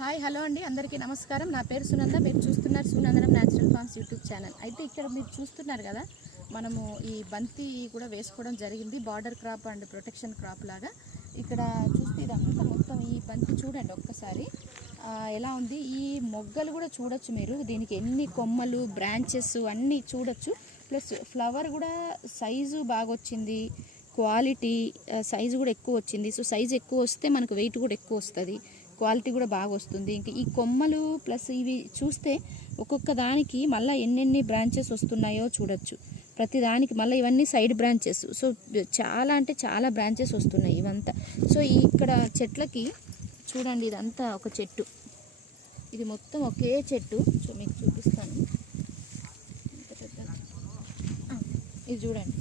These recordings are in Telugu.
హాయ్ హలో అండి. అందరికీ నమస్కారం. నా పేరు సునంద. మీరు చూస్తున్నారు Sunandanam natural farms YouTube channel అయితే ఇక్కడ మీరు చూస్తున్నారు కదా మనము ఈ బంతి కూడా వేసుకోవడం జరిగింది. Border crop and protection crop లాగా. ఇక్కడ చూస్తే ఇదంతా మొత్తం ఈ బంతి చూడండి ఒక్కసారి. ఎలా ఉంది? ఈ మొగ్గలు కూడా చూడొచ్చు మీరు. దీనికి ఎన్ని కొమ్మలు బ్రాంచెస్ అన్నీ చూడొచ్చు. ప్లస్ ఫ్లవర్ కూడా సైజు బాగా వచ్చింది క్వాలిటీ సైజు కూడా ఎక్కువ వచ్చింది. సో సైజు ఎక్కువ వస్తే మనకు వెయిట్ కూడా ఎక్కువ వస్తుంది. క్వాలిటీ కూడా బాగా వస్తుంది. ఇంకా ఈ కొమ్మలు ప్లస్ ఇవి చూస్తే ఒక్కొక్క దానికి మళ్ళీ ఎన్నెన్ని బ్రాంచెస్ వస్తున్నాయో చూడొచ్చు. ప్రతి దానికి మళ్ళీ ఇవన్నీ సైడ్ బ్రాంచెస్. సో చాలా అంటే చాలా బ్రాంచెస్ వస్తున్నాయి ఇవంతా. సో ఈ ఇక్కడ చెట్లకి చూడండి ఇదంతా ఒక చెట్టు. ఇది మొత్తం ఒకే చెట్టు. సో మీకు చూపిస్తాను. ఇది చూడండి.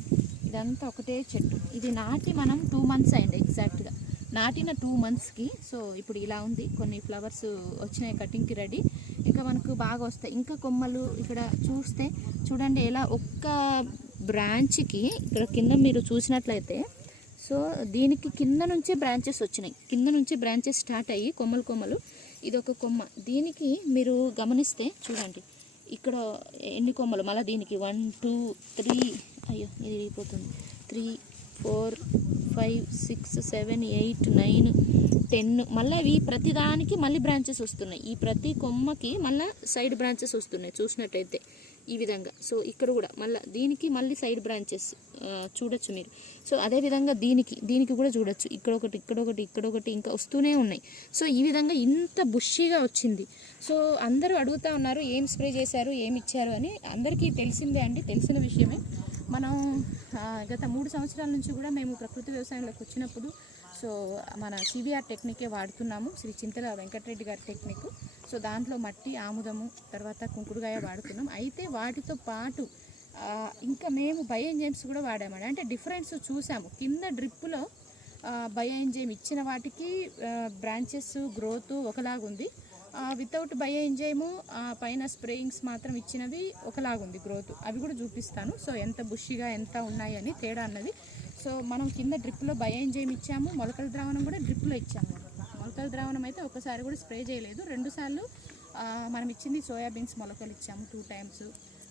ఇదంతా ఒకటే చెట్టు. ఇది నాటి మనం టూ మంత్స్ అయింది ఎగ్జాక్ట్గా నాటిన టూ మంత్స్కి సో ఇప్పుడు ఇలా ఉంది. కొన్ని ఫ్లవర్స్ వచ్చినాయి కటింగ్కి రెడీ ఇంకా మనకు బాగా వస్తాయి. ఇంకా కొమ్మలు ఇక్కడ చూస్తే చూడండి ఎలా ఒక్క బ్రాంచ్కి ఇక్కడ కింద మీరు చూసినట్లయితే సో దీనికి కింద నుంచే బ్రాంచెస్ వచ్చినాయి. కింద నుంచి బ్రాంచెస్ స్టార్ట్ అయ్యి కొమ్మలు కొమ్మలు. ఇది ఒక కొమ్మ. దీనికి మీరు గమనిస్తే చూడండి ఇక్కడ ఎన్ని కొమ్మలు? మళ్ళీ దీనికి వన్ టూ త్రీ అయ్యో ఇది విరిగిపోతుంది. Three four five six seven eight nine ten. మళ్ళీ ఇవి ప్రతి దానికి మళ్ళీ బ్రాంచెస్ వస్తున్నాయి. ఈ ప్రతి కొమ్మకి మళ్ళీ సైడ్ బ్రాంచెస్ వస్తున్నాయి చూసినట్టయితే ఈ విధంగా. సో ఇక్కడ కూడా మళ్ళీ దీనికి మళ్ళీ సైడ్ బ్రాంచెస్ చూడొచ్చు మీరు. సో అదే విధంగా దీనికి దీనికి కూడా చూడొచ్చు. ఇక్కడ ఒకటి ఇక్కడ ఒకటి ఇక్కడ ఒకటి ఇంకా వస్తూనే ఉన్నాయి. సో ఈ విధంగా ఇంత బుషిగా వచ్చింది. సో అందరూ అడుగుతా ఉన్నారు ఏం స్ప్రే చేశారు ఏమి ఇచ్చారు అని. అందరికీ తెలిసిందే అండి. తెలిసిన విషయమే. మనం గత మూడు సంవత్సరాల నుంచి కూడా మేము ప్రకృతి వ్యవసాయంలోకి వచ్చినప్పుడు సో మన సిబిఆర్ టెక్నికే వాడుతున్నాము శ్రీ చింతల వెంకటరెడ్డి గారి టెక్నిక్. సో దాంట్లో మట్టి ఆముదము తర్వాత కుంకుడుగాయ వాడుతున్నాం. అయితే వాటితో పాటు ఇంకా మేము బయోఎంజైమ్స్ కూడా వాడామండి అంటే డిఫరెన్స్ చూసాము. కింద డ్రిప్పులో బయోఎంజైమ్ ఇచ్చిన వాటికి బ్రాంచెస్ గ్రోత్ ఒకలాగుంది. వితౌట్ బయో ఎంజైము పైన స్ప్రేయింగ్స్ మాత్రం ఇచ్చినవి ఒకలాగుంది గ్రోత్ అవి కూడా చూపిస్తాను. సో ఎంత బుషిగా ఎంత ఉన్నాయి అని తేడా అన్నది. సో మనం కింద డ్రిప్లో బయో ఎంజైమ్ ఇచ్చాము. మొలకల ద్రావణం కూడా డ్రిప్లో ఇచ్చాము. మొలకల ద్రావణం అయితే ఒకసారి కూడా స్ప్రే చేయలేదు. రెండుసార్లు మనం ఇచ్చింది సోయాబీన్స్ మొలకలు ఇచ్చాము two times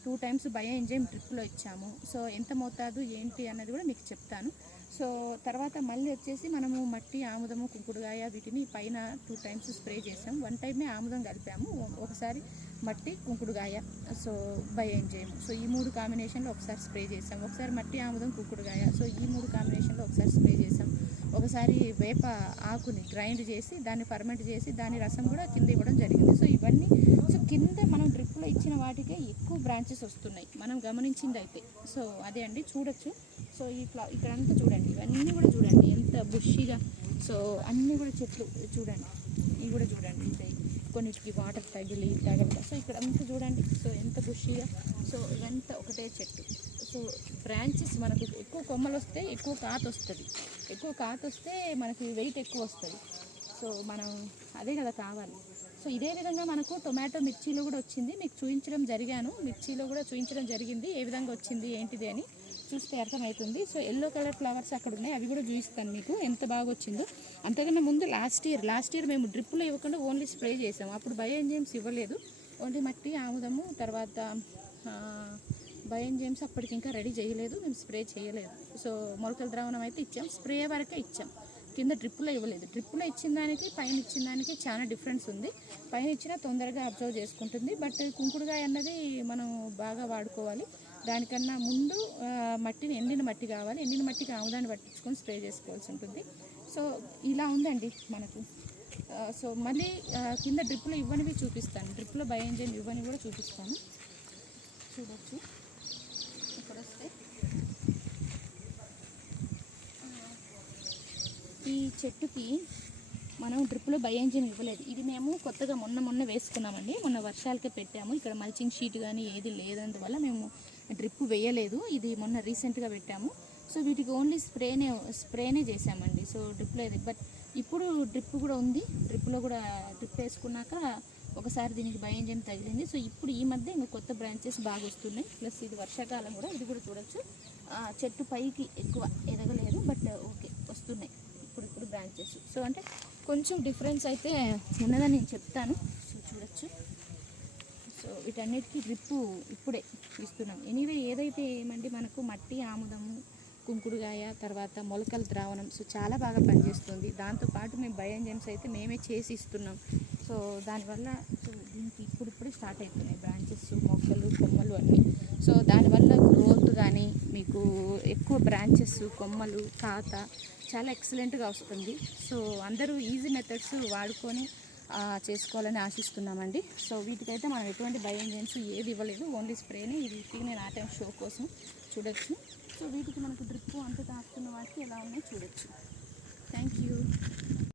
two times bio enzyme డ్రిప్లో ఇచ్చాము. సో ఎంత మోతాదు ఏంటి అన్నది కూడా మీకు చెప్తాను. సో తర్వాత మళ్ళీ వచ్చేసి మనము మట్టి ఆముదము కుంకుడుగాయ వీటిని పైన టూ టైమ్స్ స్ప్రే చేసాం. వన్ టైమే ఆముదం కలిపాము. ఒకసారి మట్టి కుంకుడుగాయ సో బై ఎంజైమ్ సో ఈ మూడు కాంబినేషన్లో ఒకసారి స్ప్రే చేసాం. ఒకసారి మట్టి ఆముదం కుంకుడుగాయ. సో ఈ మూడు కాంబినేషన్లో ఒకసారి స్ప్రే చేసాం. ఒకసారి వేప ఆకుని గ్రైండ్ చేసి దాన్ని ఫర్మెంట్ చేసి దాని రసం కూడా కింద ఇవ్వడం జరిగింది. సో కింద మనం డ్రిప్లో ఇచ్చిన వాటికే ఎక్కువ బ్రాంచెస్ వస్తున్నాయి. మనం గమనించింది అయితే సో అదే అండి. చూడొచ్చు. సో ఈ ఫ్లా ఇక్కడంతా చూడండి. ఇవన్నీ కూడా చూడండి. ఎంత బుషిగా. సో అన్నీ కూడా చెట్లు. చూడండి. ఇవి కూడా చూడండి. కొన్నిటికి వాటర్ తగిలి తగలక సో ఇక్కడ అంతా చూడండి. సో ఎంత బుషిగా. సో ఇదంతా ఒకటే చెట్టు. సో బ్రాంచెస్ మనకు ఎక్కువ కొమ్మలు వస్తే ఎక్కువ కాత వస్తుంది. ఎక్కువ కాత వస్తే మనకి వెయిట్ ఎక్కువ వస్తుంది. సో మనం అదే కదా కావాలి. సో ఇదే విధంగా మనకు టొమాటో మిర్చిలో కూడా వచ్చింది. మీకు చూపించడం జరిగాను. మిర్చిలో కూడా చూపించడం జరిగింది. ఏ విధంగా వచ్చింది ఏంటిది అని చూస్తే అర్థమవుతుంది. సో ఎల్లో కలర్ ఫ్లవర్స్ అక్కడ ఉన్నాయి. అవి కూడా చూపిస్తాను మీకు. ఎంత బాగా వచ్చిందో. అంతకన్నా ముందు లాస్ట్ ఇయర్ లాస్ట్ ఇయర్ మేము డ్రిప్పులో ఇవ్వకుండా ఓన్లీ స్ప్రే చేసాము. అప్పుడు బయోఎంజేమ్స్ ఇవ్వలేదు. ఓన్లీ మట్టి ఆముదము తర్వాత బయోఎంజేమ్స్ అప్పటికి ఇంకా రెడీ చేయలేదు. మేము స్ప్రే చేయలేదు. సో మొలకల ద్రావణం అయితే ఇచ్చాం. స్ప్రే వరకే ఇచ్చాం. కింద డ్రిప్పులో ఇవ్వలేదు. డ్రిప్లో ఇచ్చిన దానికి పైన ఇచ్చిన దానికి చాలా డిఫరెన్స్ ఉంది. పైన ఇచ్చినా తొందరగా అబ్జర్వ్ చేసుకుంటుంది. బట్ కుంకుడుగాయ అన్నది మనం బాగా వాడుకోవాలి. దానికన్నా ముందు మట్టిని ఎండిన మట్టి కావాలి. ఎండిన మట్టికి ఆముదాన్ని పట్టించుకొని స్ప్రే చేసుకోవాల్సి ఉంటుంది. సో ఇలా ఉందండి మనకు. సో మళ్ళీ కింద డ్రిప్లో ఇవ్వనివి చూపిస్తాను. డ్రిప్లో బయో ఇవ్వని కూడా చూపిస్తాను. చూడొచ్చు. ఇక్కడ వస్తే ఈ చెట్టుకి మనం డ్రిప్లో బయోంజిన్ ఇవ్వలేదు. ఇది మేము కొత్తగా మొన్న మొన్న వేసుకున్నామండి. మొన్న వర్షాలకే పెట్టాము. ఇక్కడ మల్చింగ్ షీట్ కానీ ఏది లేదందువల్ల మేము డ్రిప్ వేయలేదు. ఇది మొన్న రీసెంట్గా పెట్టాము. సో వీటికి ఓన్లీ స్ప్రేనే స్ప్రేనే చేసామండి సో డ్రిప్ లేదు. బట్ ఇప్పుడు డ్రిప్ కూడా ఉంది. డ్రిప్లో కూడా డ్రిప్ వేసుకున్నాక ఒకసారి దీనికి బయోంజిన్ తగిలింది. సో ఇప్పుడు ఈ మధ్య ఇంకా కొత్త బ్రాంచెస్ బాగా వస్తున్నాయి. ప్లస్ ఇది వర్షాకాలం కూడా. ఇది కూడా చూడొచ్చు. ఆ, చెట్టు పైకి ఎక్కువ ఎదగలేదు. బట్ ఓకే వస్తున్నాయి. బ్రాంచెస్. సో అంటే కొంచెం డిఫరెన్స్ అయితే ఉన్నదని నేను చెప్తాను. సో చూడొచ్చు. సో వీటన్నిటికీ డ్రిప్పు ఇప్పుడే ఇస్తున్నాం. ఎనీవే ఏదైతే ఏమండి మనకు మట్టి ఆముదము కుంకుడుగాయ తర్వాత మొలకల ద్రావణం సో చాలా బాగా పనిచేస్తుంది. దాంతోపాటు మేము బయోఎంజైమ్స్ అయితే మేమే చేసి ఇస్తున్నాం. సో దానివల్ల సో దీనికి ఇప్పుడిప్పుడే స్టార్ట్ అవుతున్నాయి బ్రాంచెస్ మొక్కలు కొమ్మలు అన్నీ. సో దానివల్ల గ్రోత్ బ్రాంచెస్ కొమ్మలు కాత చాలా ఎక్సలెంట్గా వస్తుంది. సో అందరూ ఈజీ మెథడ్స్ వాడుకొని చేసుకోవాలని ఆశిస్తున్నామండి. సో వీటికైతే మనం ఎటువంటి బయోజెన్స్ ఏది ఇవ్వలేదు. ఓన్లీ స్ప్రేని ఇది వీటికి నేను ఆ టైం షో కోసం చూడొచ్చు. సో వీటికి మనకు డ్రిప్ అంత తాకుతున్న వాటికి ఎలా ఉన్నాయో చూడొచ్చు. Thank you